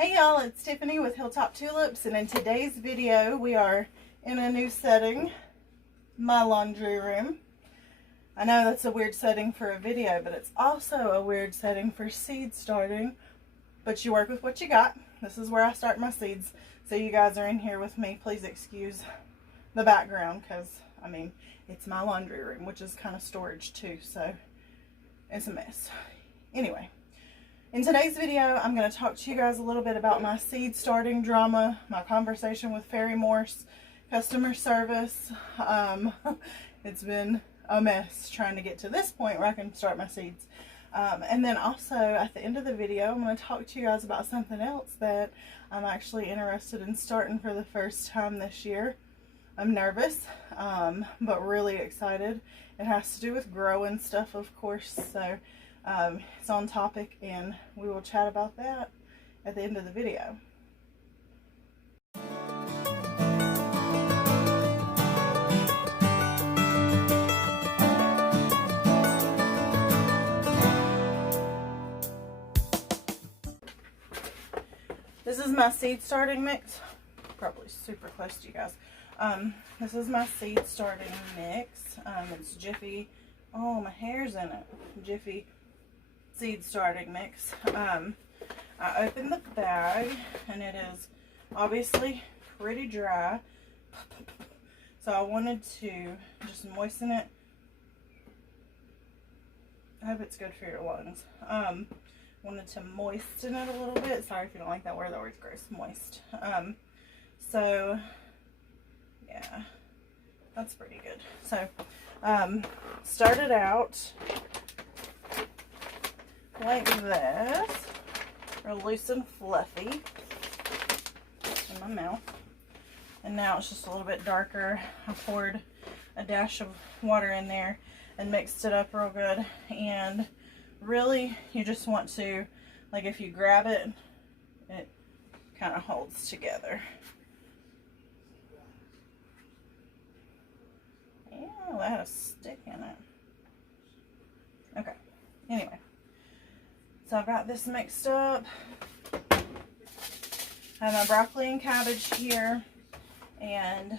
Hey y'all, it's Tiffany with Hilltop Tulips, and in today's video we are in a new setting, my laundry room. I know that's a weird setting for a video, but it's also a weird setting for seed starting, but you work with what you got. This is where I start my seeds, so you guys are in here with me. Please excuse the background because, I mean, it's my laundry room, which is kind of storage too, so it's a mess. Anyway. In today's video, I'm going to talk to you guys a little bit about my seed starting drama, my conversation with Fairy Morse, customer service. It's been a mess trying to get to this point where I can start my seeds. And then also at the end of the video, I'm going to talk to you guys about something else that I'm actually interested in starting for the first time this year. I'm nervous, but really excited. It has to do with growing stuff, of course, so it's on topic, and we will chat about that at the end of the video. This is my seed starting mix. Probably super close to you guys. This is my seed starting mix. It's Jiffy. Oh, my hair's in it. Jiffy seed starting mix. I opened the bag and it is obviously pretty dry, so I wanted to just moisten it. I hope it's good for your lungs. Wanted to moisten it a little bit. Sorry if you don't like that word. That word's gross. Moist. So yeah, that's pretty good. So started out like this, real loose and fluffy in my mouth, and now it's just a little bit darker. I poured a dash of water in there and mixed it up real good, and really you just want to, like, if you grab it, it kind of holds together. Yeah, that had a stick in it. Okay, anyway. So I've got this mixed up. I have my broccoli and cabbage here, and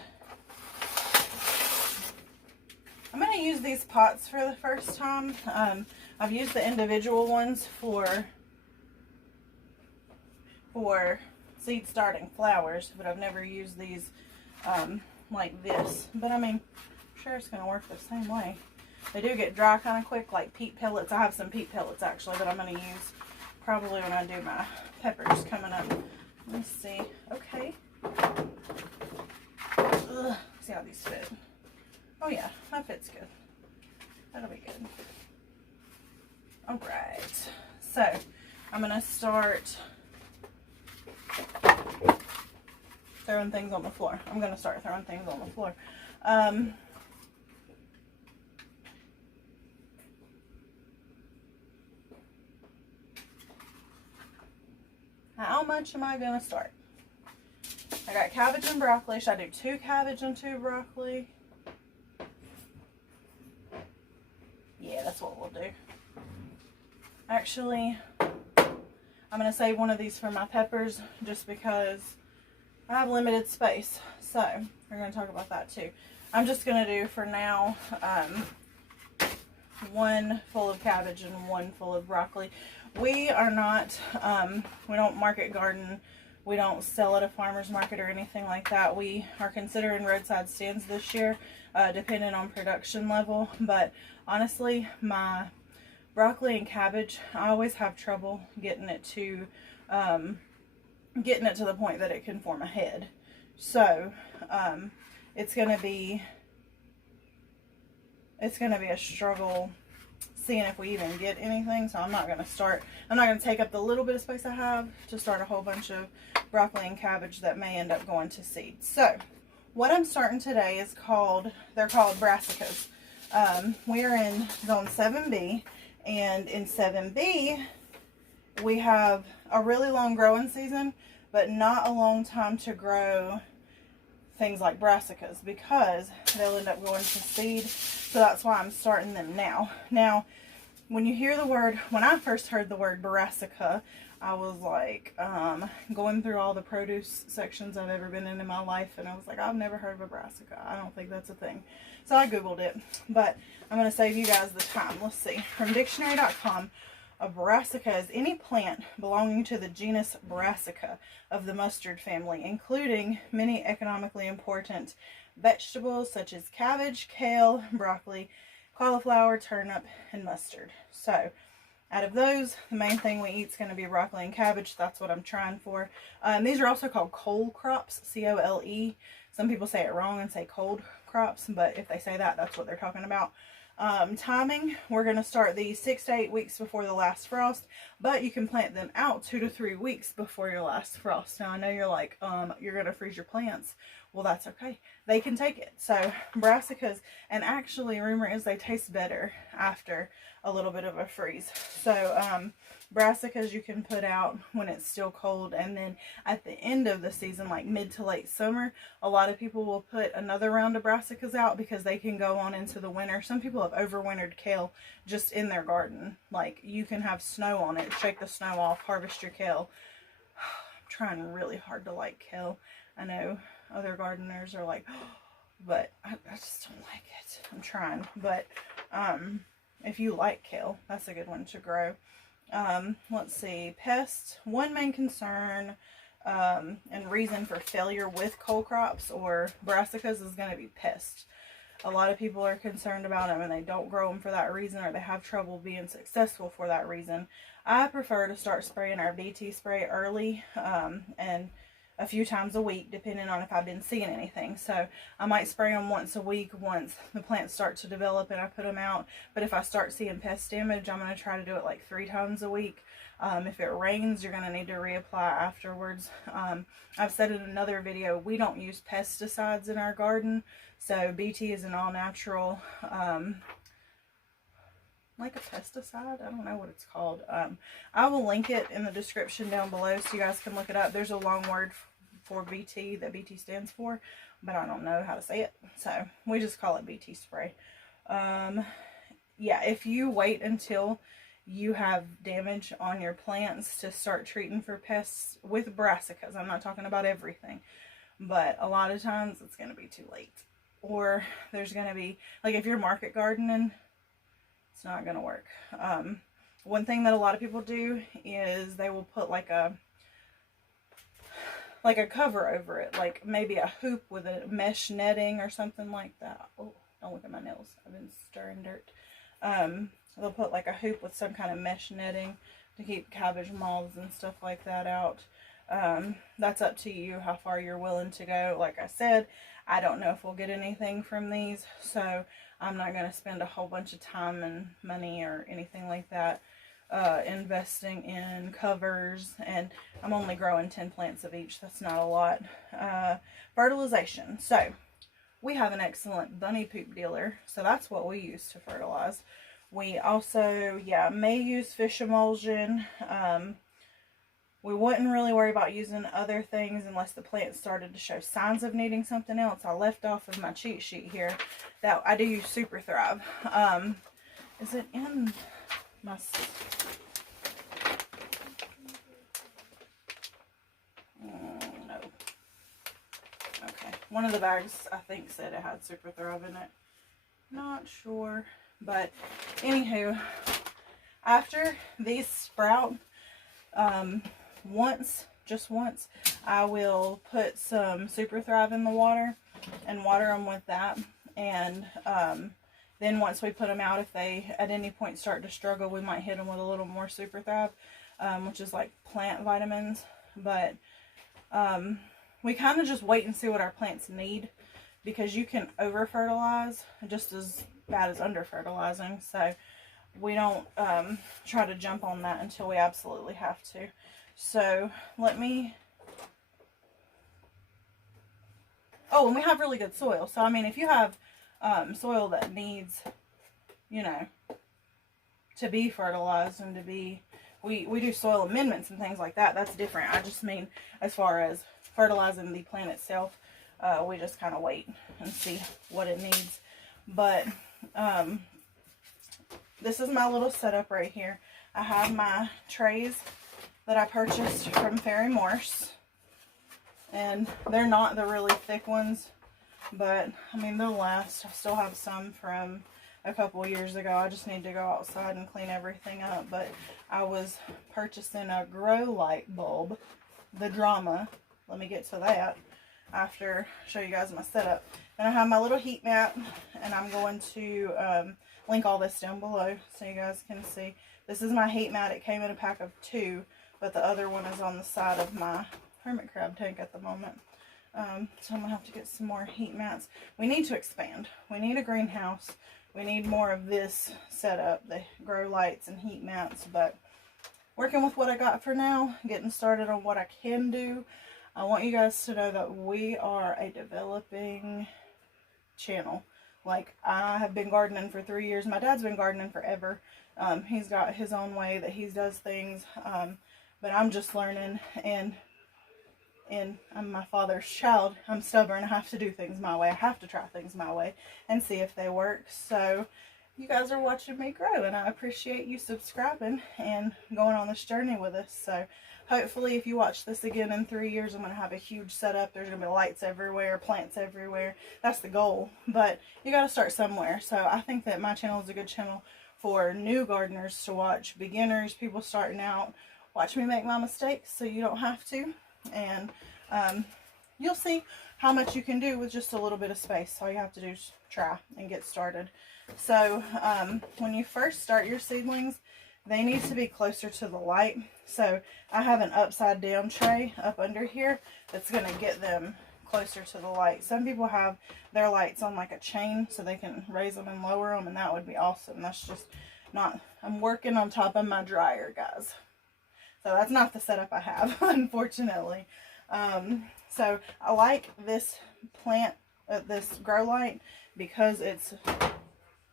I'm going to use these pots for the first time. I've used the individual ones for seed starting flowers, but I've never used these like this. But I mean, I'm sure it's going to work the same way. They do get dry kind of quick, like peat pellets. I have some peat pellets actually that I'm going to use probably when I do my peppers coming up. Let me see. Okay. Ugh. See how these fit. Oh yeah, that fits good. That'll be good. Alright. So, I'm going to start throwing things on the floor. I'm going to start throwing things on the floor. How much am I going to start? I got cabbage and broccoli. Should I do 2 cabbage and 2 broccoli? Yeah, that's what we'll do. Actually, I'm going to save one of these for my peppers just because I have limited space. So, we're going to talk about that too. I'm just going to do, for now, 1 full of cabbage and 1 full of broccoli. We are not, we don't market garden, we don't sell at a farmer's market or anything like that. We are considering roadside stands this year, depending on production level. But honestly, my broccoli and cabbage, I always have trouble getting it to the point that it can form a head. So, it's gonna be a struggle seeing if we even get anything. So I'm not going to take up the little bit of space I have to start a whole bunch of broccoli and cabbage that may end up going to seed. So what I'm starting today is they're called brassicas. We are in zone 7B, and in 7B we have a really long growing season, but not a long time to grow things like brassicas because they'll end up going to seed. So that's why I'm starting them now. Now, when you hear the word, when I first heard the word brassica, I was like going through all the produce sections I've ever been in my life, and I was like, I've never heard of a brassica. I don't think that's a thing. So I googled it, but I'm going to save you guys the time. Let's see. From dictionary.com, a brassica is any plant belonging to the genus Brassica of the mustard family, including many economically important vegetables such as cabbage, kale, broccoli, cauliflower, turnip, and mustard. So out of those, the main thing we eat is going to be broccoli and cabbage. That's what I'm trying for. These are also called cole crops, C-O-L-E. Some people say it wrong and say cold crops, but if they say that, that's what they're talking about. Timing, we're going to start these 6 to 8 weeks before the last frost, but you can plant them out 2 to 3 weeks before your last frost. Now, I know you're like, you're going to freeze your plants. Well, that's okay. They can take it. So, brassicas, and actually, rumor is they taste better after a little bit of a freeze. So, brassicas you can put out when it's still cold, and then at the end of the season, like mid to late summer, a lot of people will put another round of brassicas out because they can go on into the winter. Some people have overwintered kale just in their garden. Like, you can have snow on it, shake the snow off, harvest your kale. I'm trying really hard to like kale. I know other gardeners are like, oh, but I just don't like it. I'm trying, but if you like kale, that's a good one to grow. Let's see, pests. One main concern and reason for failure with cole crops or brassicas is going to be pests. A lot of people are concerned about them and they don't grow them for that reason, or they have trouble being successful for that reason. I prefer to start spraying our BT spray early and a few times a week, depending on if I've been seeing anything. So I might spray them once a week once the plants start to develop and I put them out. But if I start seeing pest damage, I'm going to try to do it like 3 times a week. If it rains, you're going to need to reapply afterwards. I've said in another video, we don't use pesticides in our garden. So BT is an all-natural, like a pesticide. I don't know what it's called. I will link it in the description down below so you guys can look it up. There's a long word for BT that BT stands for, but I don't know how to say it. So we just call it BT spray. Yeah, if you wait until you have damage on your plants to start treating for pests with brassicas, I'm not talking about everything, but a lot of times it's going to be too late. Or there's going to be, like if you're market gardening, it's not going to work. One thing that a lot of people do is they will put like a cover over it, like maybe a hoop with a mesh netting or something like that. Oh, don't look at my nails. I've been stirring dirt. They'll put like a hoop with some kind of mesh netting to keep cabbage moths and stuff like that out. That's up to you how far you're willing to go. Like I said, I don't know if we'll get anything from these, so I'm not going to spend a whole bunch of time and money or anything like that investing in covers, and I'm only growing 10 plants of each. That's not a lot. Fertilization. So we have an excellent bunny poop dealer, so that's what we use to fertilize. We also, may use fish emulsion. We wouldn't really worry about using other things unless the plant started to show signs of needing something else. I left off of my cheat sheet here that I do use Super Thrive. Is it in my... no. Okay. One of the bags, I think, said it had Super Thrive in it. Not sure. But, anywho, after these sprout, just once, I will put some Super Thrive in the water and water them with that. And then once we put them out, if they at any point start to struggle, we might hit them with a little more Super Thrive, which is like plant vitamins. But we kind of just wait and see what our plants need, because you can over fertilize just as bad as under fertilizing. So we don't try to jump on that until we absolutely have to. So let me... Oh, and we have really good soil. So I mean, if you have soil that needs, you know, to be fertilized and to be... We do soil amendments and things like that. That's different. I just mean as far as fertilizing the plant itself, we just kind of wait and see what it needs. But this is my little setup right here. I have my trays that I purchased from Fairy Morse. And they're not the really thick ones, but I mean, they'll last. I still have some from a couple years ago. I just need to go outside and clean everything up. But I was purchasing a grow light bulb, the Drama. Let me get to that after I show you guys my setup. And I have my little heat mat, and I'm going to link all this down below so you guys can see. This is my heat mat. It came in a pack of 2, but the other one is on the side of my hermit crab tank at the moment. So I'm going to have to get some more heat mats. We need to expand. We need a greenhouse. We need more of this setup, the grow lights and heat mats, but working with what I got for now, getting started on what I can do. I want you guys to know that we are a developing channel. Like, I have been gardening for 3 years. My dad's been gardening forever. He's got his own way that he does things, but I'm just learning, and I'm my father's child. I'm stubborn. I have to do things my way. I have to try things my way and see if they work. So you guys are watching me grow, and I appreciate you subscribing and going on this journey with us. So hopefully if you watch this again in 3 years, I'm going to have a huge setup. There's going to be lights everywhere, plants everywhere. That's the goal. But you got to start somewhere. So I think that my channel is a good channel for new gardeners to watch, beginners, people starting out. Watch me make my mistakes so you don't have to. And you'll see how much you can do with just a little bit of space. All you have to do is try and get started. So when you first start your seedlings, they need to be closer to the light. So I have an upside down tray up under here that's going to get them closer to the light. Some people have their lights on like a chain so they can raise them and lower them, and that would be awesome. That's just not, I'm working on top of my dryer, guys. So that's not the setup I have, unfortunately. So I like this plant, this grow light, because it's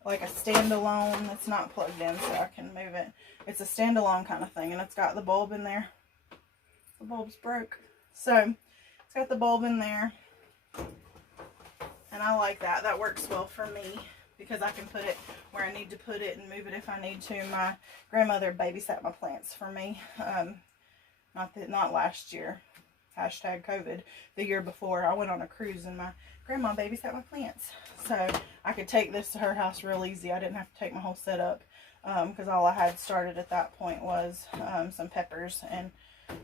like a standalone. It's not plugged in, so I can move it. It's a standalone kind of thing, and it's got the bulb in there. The bulb's broke. So it's got the bulb in there, and I like that. That works well for me, because I can put it where I need to put it and move it if I need to. My grandmother babysat my plants for me. Not last year. Hashtag COVID. The year before, I went on a cruise and my grandma babysat my plants. So I could take this to her house real easy. I didn't have to take my whole setup, because all I had started at that point was some peppers and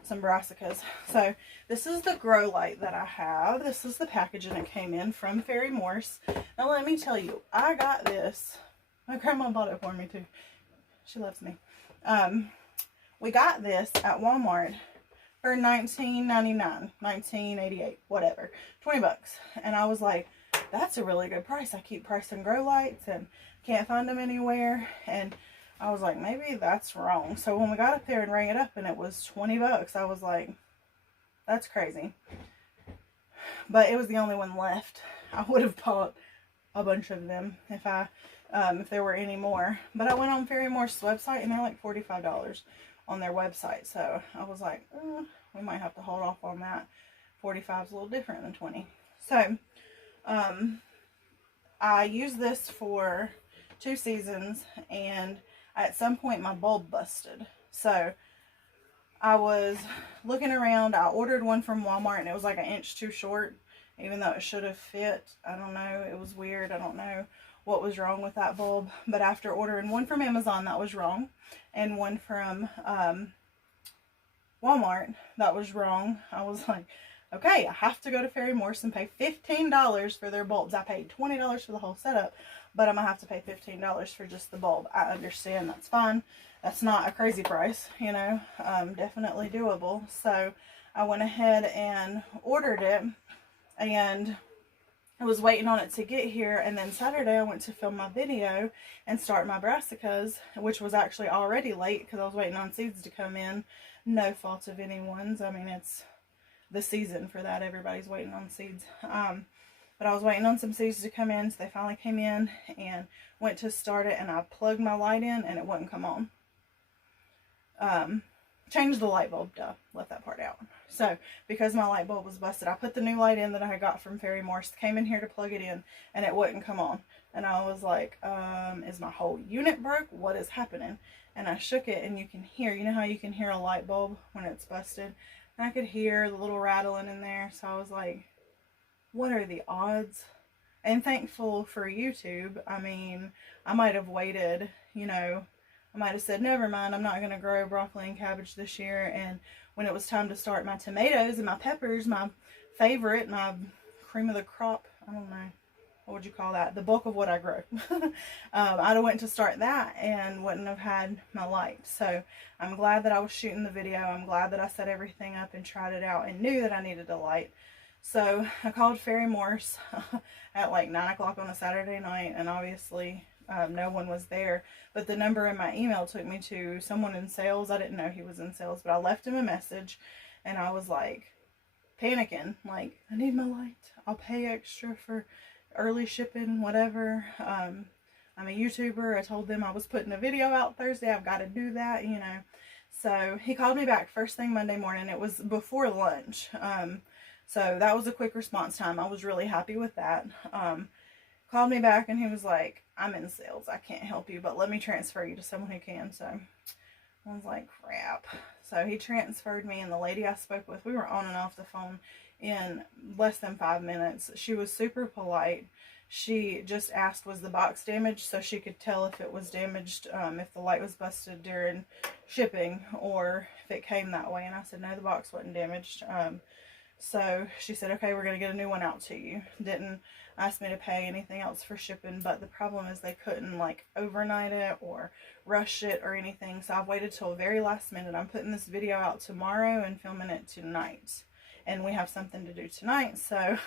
some brassicas. So this is the grow light that I have. This is the packaging it came in from Fairy Morse. Now let me tell you, I got this. My grandma bought it for me too. She loves me. We got this at Walmart for $19.99, $19.88, whatever, 20 bucks. And I was like, that's a really good price. I keep pricing grow lights and can't find them anywhere. And I was like, maybe that's wrong. So when we got up there and rang it up and it was 20 bucks, I was like, that's crazy. But it was the only one left. I would have bought a bunch of them if there were any more. But I went on Fairy Morse's website and they're like $45 on their website. So I was like, we might have to hold off on that. 45 is a little different than 20. So I used this for 2 seasons, and at some point my bulb busted. So I was looking around. I ordered one from Walmart and it was like 1 inch too short, even though it should have fit. I don't know. It was weird. I don't know what was wrong with that bulb. But after ordering one from Amazon, that was wrong, and one from Walmart, that was wrong. I was like, okay, I have to go to Fairy Morse and pay $15 for their bulbs. I paid $20 for the whole setup, but I'm going to have to pay $15 for just the bulb. I understand. That's fine. That's not a crazy price, you know, definitely doable. So I went ahead and ordered it, and I was waiting on it to get here. And then Saturday I went to film my video and start my brassicas, which was actually already late because I was waiting on seeds to come in. No fault of anyone's. I mean, it's the season for that. Everybody's waiting on seeds. But I was waiting on some seeds to come in, so they finally came in, and went to start it, and I plugged my light in and it wouldn't come on. changed the light bulb, duh, left that part out. So, because my light bulb was busted, I put the new light in that I had got from Ferry Morse, came in here to plug it in, and it wouldn't come on. And I was like, is my whole unit broke? What is happening? And I shook it, and you can hear, you know how you can hear a light bulb when it's busted? And I could hear the little rattling in there, so I was like, what are the odds? And thankful for YouTube. I mean, I might have waited, you know, I might have said, never mind, I'm not going to grow broccoli and cabbage this year. And when it was time to start my tomatoes and my peppers, my favorite, my cream of the crop, I don't know, what would you call that? The bulk of what I grow. I'd have went to start that and wouldn't have had my light. So I'm glad that I was shooting the video. I'm glad that I set everything up and tried it out and knew that I needed a light. So I called Ferry Morse at like 9 o'clock on a Saturday night, and obviously no one was there. But the number in my email took me to someone in sales. I didn't know he was in sales, but I left him a message, and I was like panicking, like, I need my light. I'll pay extra for early shipping, whatever. I'm a YouTuber. I told them I was putting a video out Thursday. I've got to do that, you know. So he called me back first thing Monday morning. It was before lunch. So that was a quick response time. I was really happy with that. Called me back and he was like, I'm in sales. I can't help you, but let me transfer you to someone who can. So I was like, crap. So he transferred me, and the lady I spoke with, we were on and off the phone in less than 5 minutes. She was super polite. She just asked, was the box damaged, so she could tell if it was damaged, if the light was busted during shipping or if it came that way. And I said, no, the box wasn't damaged. So she said, okay, we're going to get a new one out to you. Didn't ask me to pay anything else for shipping, but the problem is they couldn't like overnight it or rush it or anything. So I've waited till the very last minute. I'm putting this video out tomorrow and filming it tonight. And we have something to do tonight, so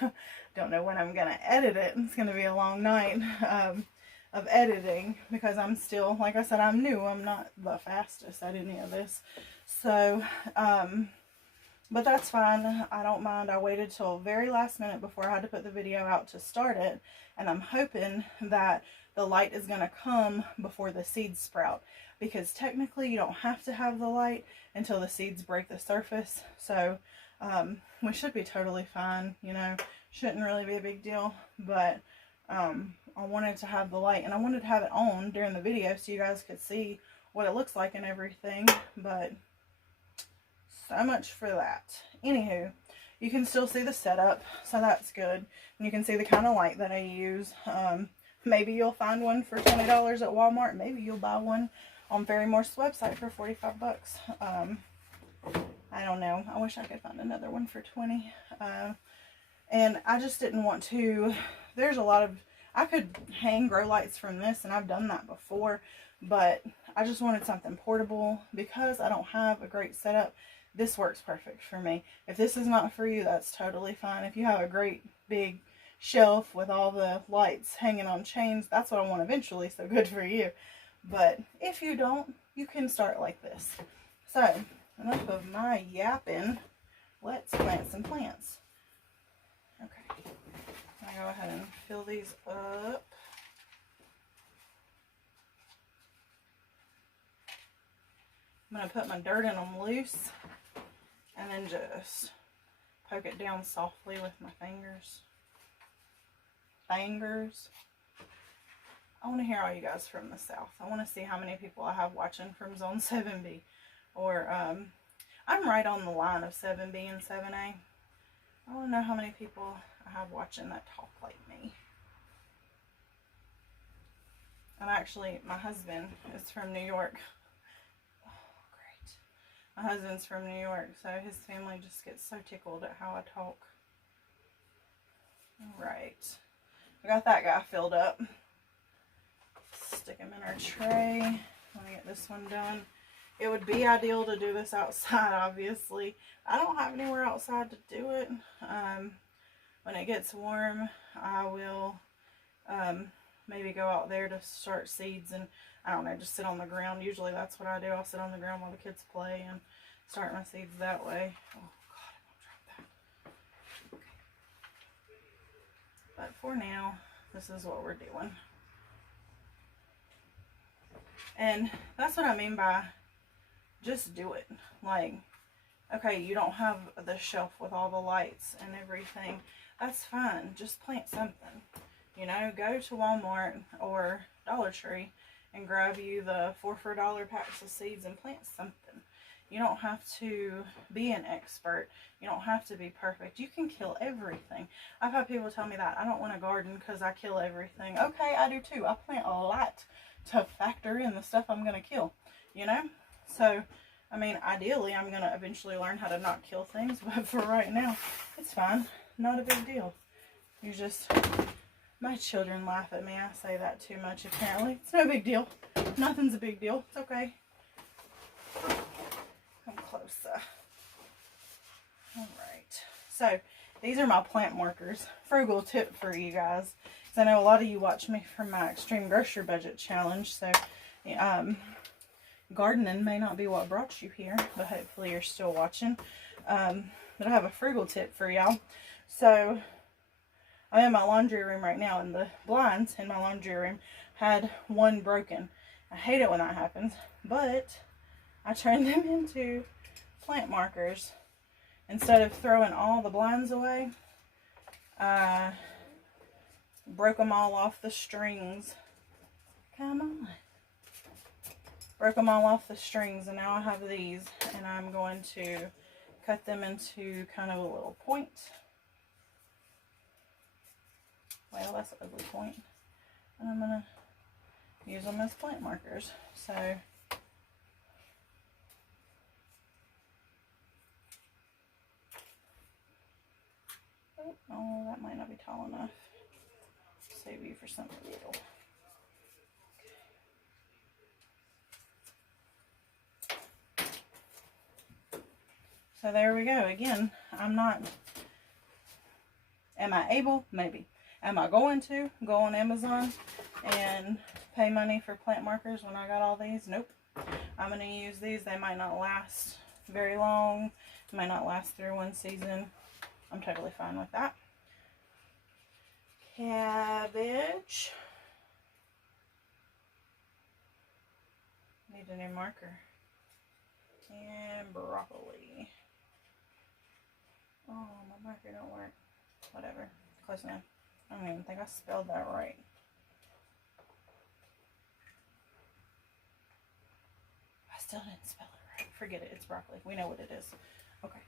don't know when I'm going to edit it. It's going to be a long night of editing because I'm still, like I said, I'm new. I'm not the fastest at any of this. So, but that's fine. I don't mind. I waited till very last minute before I had to put the video out to start it. And I'm hoping that the light is going to come before the seeds sprout. Because technically you don't have to have the light until the seeds break the surface. So we should be totally fine. You know, shouldn't really be a big deal. But I wanted to have the light. And I wanted to have it on during the video so you guys could see what it looks like and everything. But so much for that. Anywho, you can still see the setup, so that's good. And you can see the kind of light that I use. Maybe you'll find one for $20 at Walmart. Maybe you'll buy one on Ferry Morse's website for 45 bucks. I don't know. I wish I could find another one for 20. And I just didn't want to. There's a lot of, I could hang grow lights from this, and I've done that before, but I just wanted something portable because I don't have a great setup. This works perfect for me. If this is not for you, that's totally fine. If you have a great big shelf with all the lights hanging on chains, that's what I want eventually, so good for you. But if you don't, you can start like this. So, enough of my yapping. Let's plant some plants. Okay. I'm going to go ahead and fill these up. I'm going to put my dirt in them loose and then just poke it down softly with my fingers. I want to hear all you guys from the South. I want to see how many people I have watching from Zone 7B. Or, I'm right on the line of 7B and 7A. I want to know how many people I have watching that talk like me. And actually, my husband is from New York. My husband's from New York, so his family just gets so tickled at how I talk. Alright. I got that guy filled up. Stick him in our tray. Let me get this one done. It would be ideal to do this outside, obviously. I don't have anywhere outside to do it. When it gets warm, I will maybe go out there to start seeds and, I don't know, just sit on the ground. Usually that's what I do. I'll sit on the ground while the kids play and start my seeds that way. Oh, God, I won't drop that. Okay. But for now, this is what we're doing. And that's what I mean by just do it. Like, okay, you don't have the shelf with all the lights and everything. That's fine. Just plant something. You know, go to Walmart or Dollar Tree and grab you the 4 for $1 packs of seeds and plant something. You don't have to be an expert. You don't have to be perfect. You can kill everything. I've had people tell me that. I don't want to garden because I kill everything. Okay, I do too. I plant a lot to factor in the stuff I'm going to kill, you know? So, I mean, ideally, I'm going to eventually learn how to not kill things. But for right now, it's fine. Not a big deal. You just... My children laugh at me. I say that too much, apparently. It's no big deal. Nothing's a big deal. It's okay. Come closer. Alright. So, these are my plant markers. Frugal tip for you guys. Because I know a lot of you watch me from my Extreme Grocery Budget Challenge. So, gardening may not be what brought you here. But hopefully you're still watching. But I have a frugal tip for y'all. So... I'm in my laundry room right now, and the blinds in my laundry room had one broken. I hate it when that happens, but I turned them into plant markers. Instead of throwing all the blinds away, I broke them all off the strings. Come on. Broke them all off the strings, and now I have these, and I'm going to cut them into kind of a little point. Well, that's an ugly point. And I'm going to use them as plant markers. So, oh, that might not be tall enough. Save you for something little. So there we go. Again, I'm not... Am I able? Maybe. Am I going to go on Amazon and pay money for plant markers when I got all these? Nope. I'm going to use these. They might not last very long. Might not last through one season. I'm totally fine with that. Cabbage. Need a new marker. And broccoli. Oh, my marker don't work. Whatever. Close enough. I don't even think I spelled that right. I still didn't spell it right. Forget it. It's broccoli. We know what it is. Okay.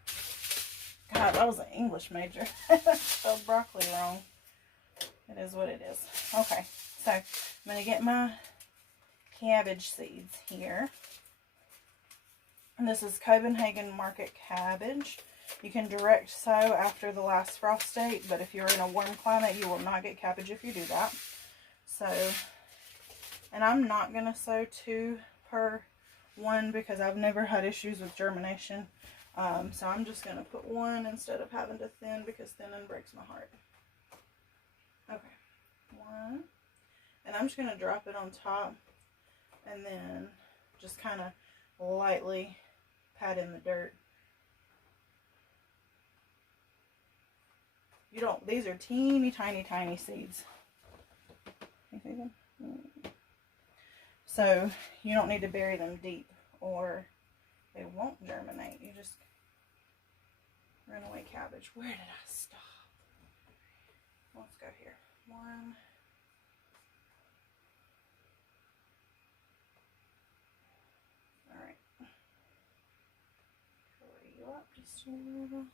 God, I was an English major. I spelled broccoli wrong. It is what it is. Okay. So, I'm going to get my cabbage seeds here. And this is Copenhagen Market cabbage. You can direct sow after the last frost date, but if you're in a warm climate, you will not get cabbage if you do that. So, and I'm not going to sow 2 per one because I've never had issues with germination. So I'm just going to put 1 instead of having to thin because thinning breaks my heart. Okay, 1. And I'm just going to drop it on top and then just kind of lightly pat in the dirt. You don't, these are teeny, tiny, tiny seeds. You see them? So, you don't need to bury them deep or they won't germinate. You just, runaway cabbage. Where did I stop? Let's go here. 1. Alright. Cover you up just a little.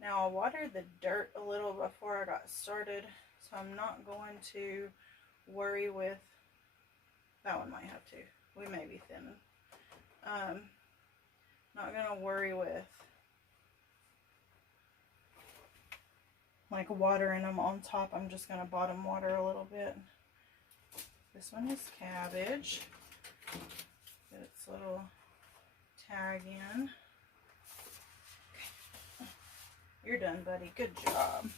Now I watered the dirt a little before I got started, so I'm not going to worry with, that one might have to, we may be thinning. Not going to worry with like watering them on top. I'm just going to bottom water a little bit. This one is cabbage. Get its little tag in. You're done, buddy. Good job.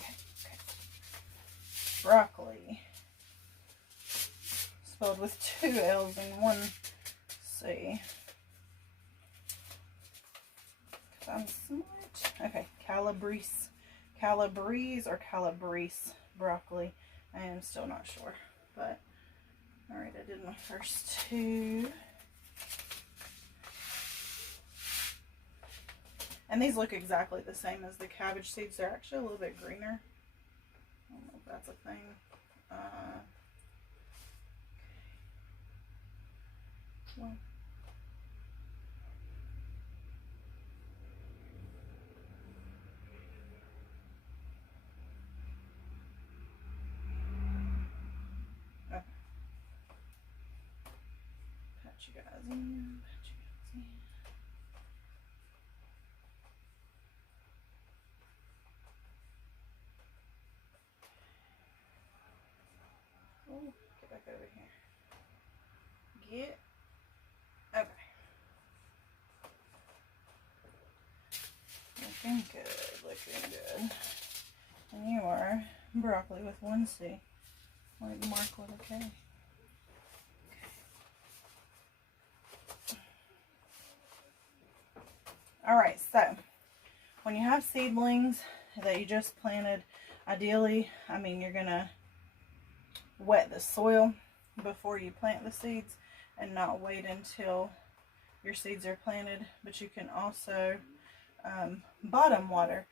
Okay. Broccoli. Spelled with 2 L's and 1 C. I'm smart. Okay, Calabrese or Calabrese broccoli. I am still not sure, but all right, I did my first 2. And these look exactly the same as the cabbage seeds. They're actually a little bit greener. I don't know if that's a thing. Well, okay. Patch you guys in. Patch you guys in. Oh, get back over here. Get. Okay. Looking good, looking good. And you are broccoli with 1 C. Like Mark with a K. Alright, so when you have seedlings that you just planted, ideally, I mean, you're going to wet the soil before you plant the seeds and not wait until your seeds are planted. But you can also bottom water,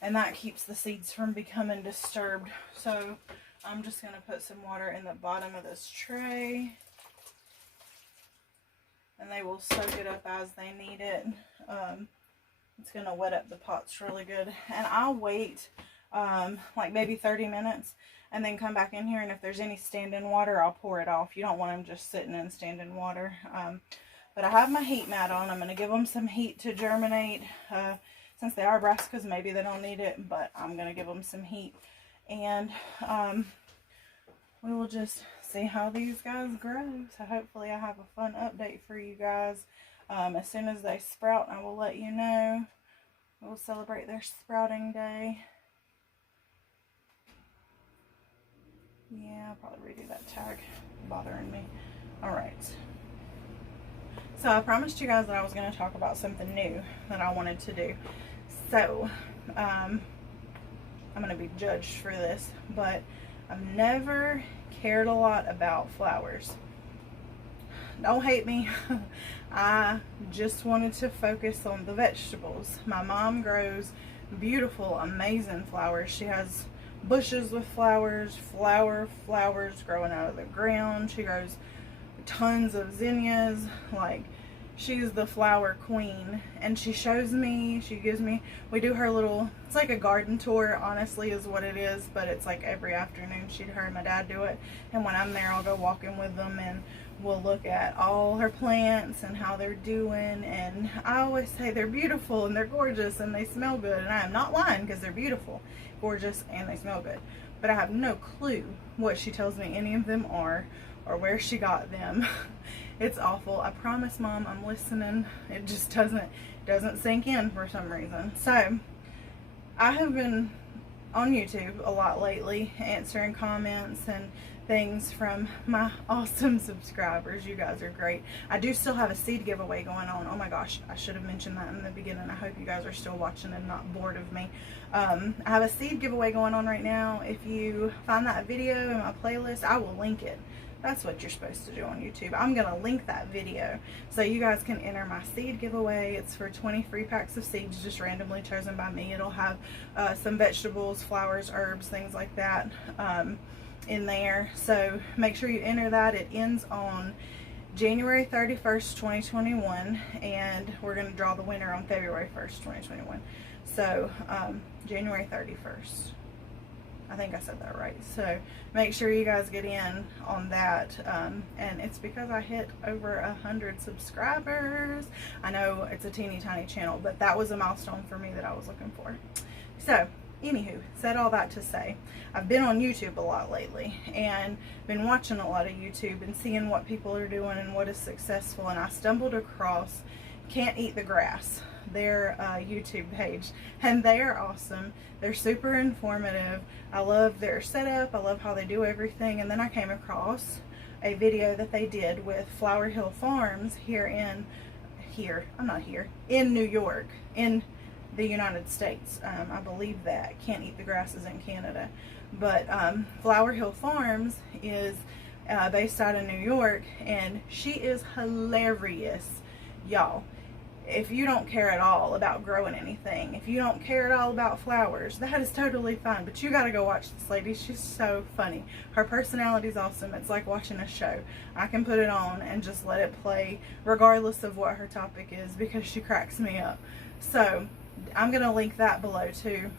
and that keeps the seeds from becoming disturbed. So I'm just going to put some water in the bottom of this tray, and they will soak it up as they need it. It's going to wet up the pots really good. And I'll wait like maybe 30 minutes and then come back in here, and if there's any standing water, I'll pour it off. You don't want them just sitting in standing water. But I have my heat mat on. I'm going to give them some heat to germinate. Since they are brassicas, maybe they don't need it, but I'm going to give them some heat. And we will just see how these guys grow. So hopefully I have a fun update for you guys. As soon as they sprout, I will let you know. We'll celebrate their sprouting day. Yeah, I'll probably redo that tag. Bothering me. Alright. So I promised you guys that I was going to talk about something new that I wanted to do. So, I'm going to be judged for this, but I've never cared a lot about flowers. Don't hate me. I just wanted to focus on the vegetables. My mom grows beautiful, amazing flowers. She has bushes with flowers growing out of the ground. She grows tons of zinnias. Like, she's the flower queen, and she shows me, we do her little, it's like a garden tour, honestly, is what it is, but it's like every afternoon her and my dad do it, and when I'm there, I'll go walking with them, and we'll look at all her plants and how they're doing. And I always say they're beautiful and they're gorgeous and they smell good, and I am not lying, because they're beautiful, gorgeous, and they smell good. But I have no clue what she tells me any of them are or where she got them. It's awful. I promise, Mom, I'm listening. It just doesn't sink in for some reason. So I have been on YouTube a lot lately, answering comments and things from my awesome subscribers. You guys are great. I do still have a seed giveaway going on. Oh my gosh, I should have mentioned that in the beginning. I hope you guys are still watching and not bored of me. I have a seed giveaway going on right now. If you find that video in my playlist, I will link it. That's what you're supposed to do on YouTube. I'm going to link that video so you guys can enter my seed giveaway. It's for 20 free packs of seeds, just randomly chosen by me. It'll have some vegetables, flowers, herbs, things like that in there. So make sure you enter that. It ends on January 31st, 2021, and we're going to draw the winner on February 1st, 2021. So January 31st. I think I said that right. So make sure you guys get in on that. And it's because I hit over 100 subscribers. I know it's a teeny tiny channel, but that was a milestone for me that I was looking for. So anywho, said all that to say, I've been on YouTube a lot lately and been watching a lot of YouTube and seeing what people are doing and what is successful. And I stumbled across Can't Eat the Grass, their YouTube page, and they are awesome. They're super informative. I love their setup. I love how they do everything. And then I came across a video that they did with Flower Hill Farms in New York, in the United States. I believe that. Can't eat the grasses in Canada. But Flower Hill Farms is based out of New York, and she is hilarious, y'all. If you don't care at all about growing anything, if you don't care at all about flowers, that is totally fine. But you gotta go watch this lady. She's so funny. Her personality is awesome. It's like watching a show. I can put it on and just let it play regardless of what her topic is, because she cracks me up. So I'm gonna link that below too.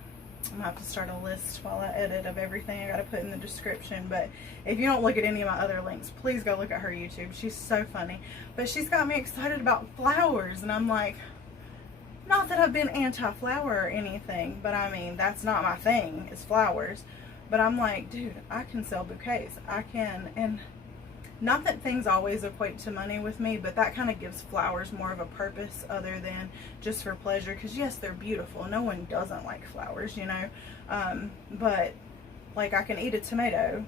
I'm gonna have to start a list while I edit of everything I gotta put in the description. But if you don't look at any of my other links, please go look at her YouTube. She's so funny. But she's got me excited about flowers, and I'm like, not that I've been anti-flower or anything, but I mean, that's not my thing, is flowers. But I'm like, dude, I can sell bouquets. I can, and not that things always equate to money with me, but that kind of gives flowers more of a purpose other than just for pleasure. Because yes, they're beautiful. No one doesn't like flowers, you know. But like, I can eat a tomato.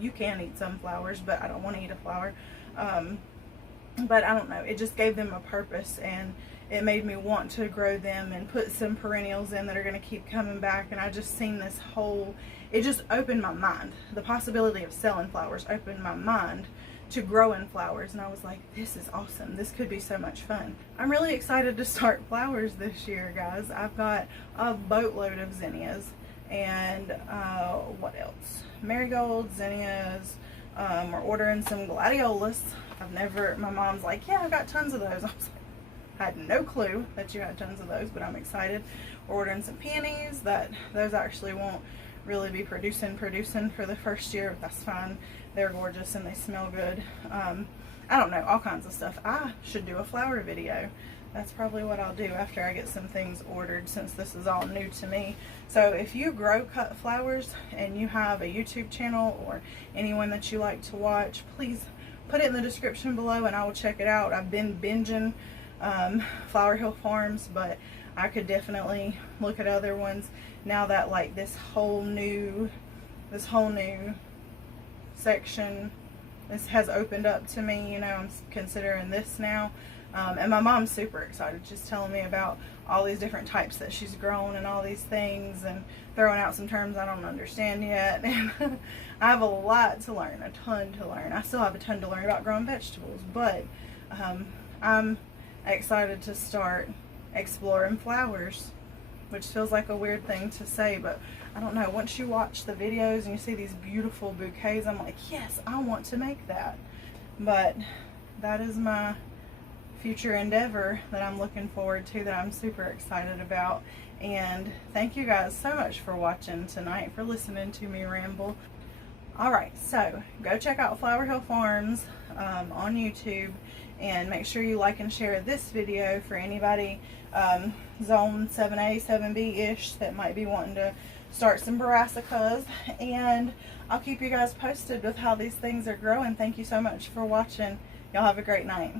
You can eat some flowers, but I don't want to eat a flower. But I don't know. It just gave them a purpose, and it made me want to grow them and put some perennials in that are going to keep coming back. And I just seen this whole, it just opened my mind. The possibility of selling flowers opened my mind to growing flowers, and I was like, this is awesome. This could be so much fun. I'm really excited to start flowers this year, guys. I've got a boatload of zinnias, and what else? Marigolds, zinnias. We're ordering some gladiolas. My mom's like, yeah, I've got tons of those. I was like, I had no clue that you had tons of those, but I'm excited. We're ordering some peonies. Those actually won't really be producing for the first year, but that's fine. They're gorgeous and they smell good. I don't know, all kinds of stuff. I should do a flower video. That's probably what I'll do after I get some things ordered, since this is all new to me. So if you grow cut flowers and you have a YouTube channel or anyone that you like to watch, please put it in the description below and I will check it out. I've been binging Flower Hill Farms, but I could definitely look at other ones now that like this whole new section has opened up to me. You know, I'm considering this now. And my mom's super excited, just telling me about all these different types that she's grown and all these things, and throwing out some terms I don't understand yet. And I have a lot to learn, a ton to learn. I still have a ton to learn about growing vegetables, but I'm excited to start exploring flowers, which feels like a weird thing to say, but I don't know. Once you watch the videos and you see these beautiful bouquets, I'm like, yes, I want to make that. But that is my future endeavor that I'm looking forward to, that I'm super excited about. And thank you guys so much for watching tonight, for listening to me ramble. Alright, so go check out Flower Hill Farms on YouTube, and make sure you like and share this video for anybody zone 7A, 7B-ish that might be wanting to start some brassicas. And I'll keep you guys posted with how these things are growing. Thank you so much for watching. Y'all have a great night.